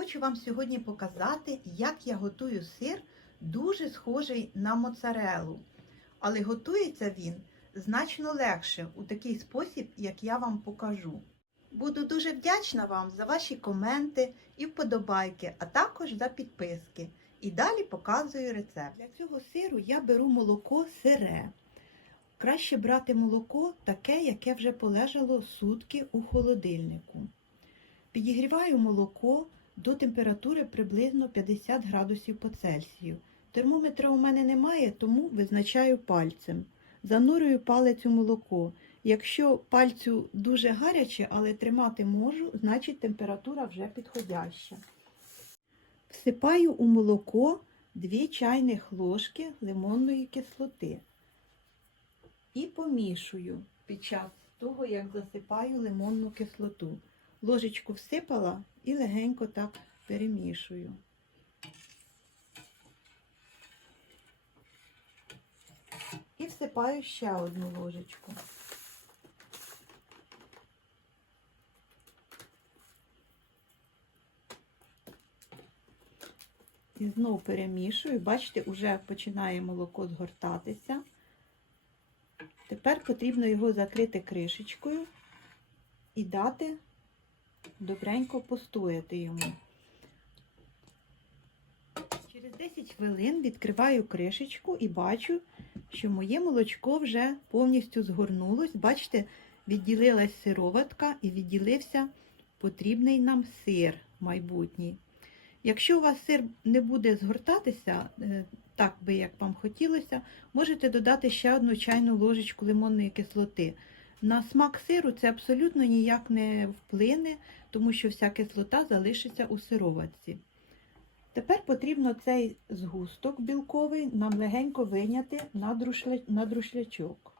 Хочу вам сьогодні показати, як я готую сир, дуже схожий на моцарелу. Але готується він значно легше у такий спосіб, як я вам покажу. Буду дуже вдячна вам за ваші коменти і вподобайки, а також за підписки. І далі показую рецепт. Для цього сиру я беру молоко сире. Краще брати молоко таке, яке вже полежало сутки у холодильнику. Підігріваю молоко до температури приблизно 50 градусів по Цельсію. Термометра у мене немає, тому визначаю пальцем. Занурюю палець у молоко. Якщо пальцю дуже гаряче, але тримати можу, значить температура вже підходяща. Всипаю у молоко 2 чайних ложки лимонної кислоти і помішую під час того, як засипаю лимонну кислоту. Ложечку всипала і легенько так перемішую. І всипаю ще одну ложечку. І знову перемішую. Бачите, вже починає молоко згортатися. Тепер потрібно його закрити кришечкою і дати добренько постояти йому. Через 10 хвилин відкриваю кришечку і бачу, що моє молочко вже повністю згорнулось. Бачите, відділилась сироватка і відділився потрібний нам сир майбутній. Якщо у вас сир не буде згортатися, е, так би як вам хотілося, можете додати ще одну чайну ложечку лимонної кислоти. На смак сиру це абсолютно ніяк не вплине, тому що вся кислота залишиться у сироватці. Тепер потрібно цей згусток білковий нам легенько виняти на, друшля... на друшлячок.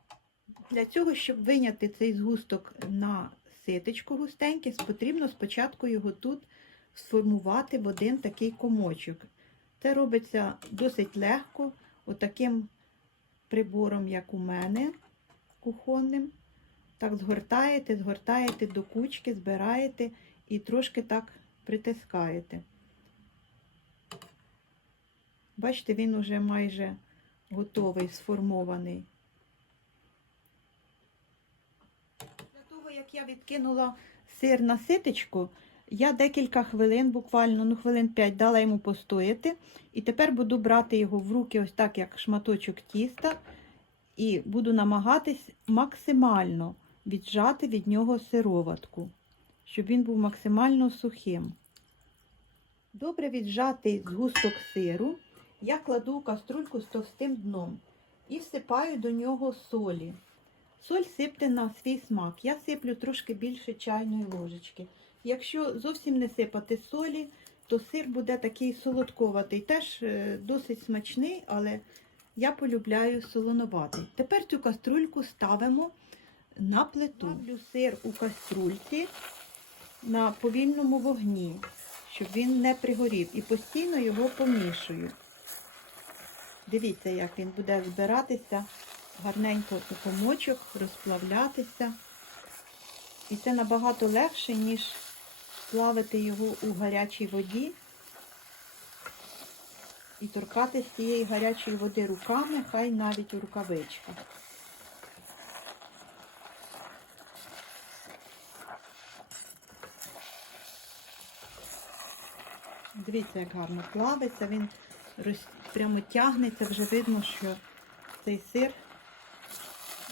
Для цього, щоб виняти цей згусток на ситочку густеньке, потрібно спочатку його тут сформувати в один такий комочок. Це робиться досить легко, отаким прибором, як у мене, кухонним. Так згортаєте, згортаєте до кучки, збираєте і трошки так притискаєте. Бачите, він уже майже готовий, сформований. Для того, як я відкинула сир на ситочку, я декілька хвилин, буквально ну, хвилин 5 дала йому постояти. І тепер буду брати його в руки, ось так, як шматочок тіста, і буду намагатись максимально віджати від нього сироватку, щоб він був максимально сухим. Добре віджатий згусток сиру я кладу у каструльку з товстим дном і всипаю до нього солі. Соль сипте на свій смак. Я сиплю трошки більше чайної ложечки. Якщо зовсім не сипати солі, то сир буде такий солодковатий, теж е, досить смачний, але я полюбляю солоноватий. Тепер цю каструльку ставимо на плиту. Ставлю сир у каструльці на повільному вогні, щоб він не пригорів, і постійно його помішую. Дивіться, як він буде збиратися гарненько у комочок, розплавлятися. І це набагато легше, ніж плавити його у гарячій воді і торкати з цієї гарячої води руками, хай навіть у рукавичках. Дивіться, як гарно плавиться, він роз... прямо тягнеться, вже видно, що цей сир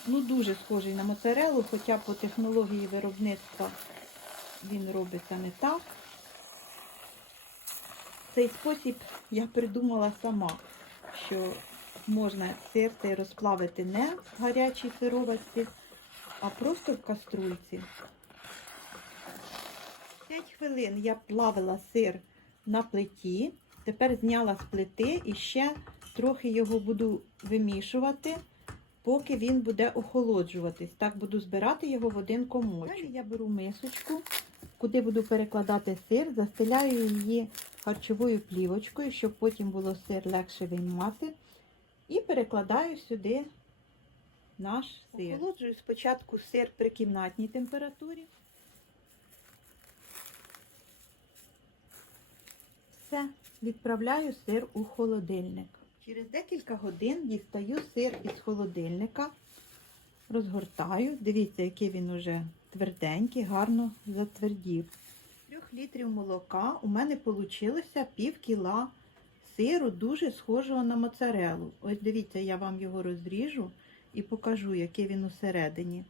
ну, дуже схожий на моцарелу, хоча по технології виробництва він робиться не так. Цей спосіб я придумала сама, що можна сир цей розплавити не в гарячій сироватці, а просто в каструльці. 5 хвилин я плавила сир на плиті, тепер зняла з плити і ще трохи його буду вимішувати, поки він буде охолоджуватись. Так буду збирати його в один комочок. Далі я беру мисочку, куди буду перекладати сир, застеляю її харчовою плівочкою, щоб потім було сир легше виймати. І перекладаю сюди наш сир. Охолоджую спочатку сир при кімнатній температурі. Все, відправляю сир у холодильник. Через декілька годин дістаю сир із холодильника, розгортаю. Дивіться, який він уже тверденький, гарно затвердів. 3 літрів молока у мене вийшло пів кіла сиру, дуже схожого на моцарелу. Ось дивіться, я вам його розріжу і покажу, який він усередині.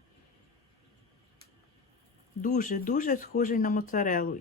Дуже-дуже схожий на моцарелу.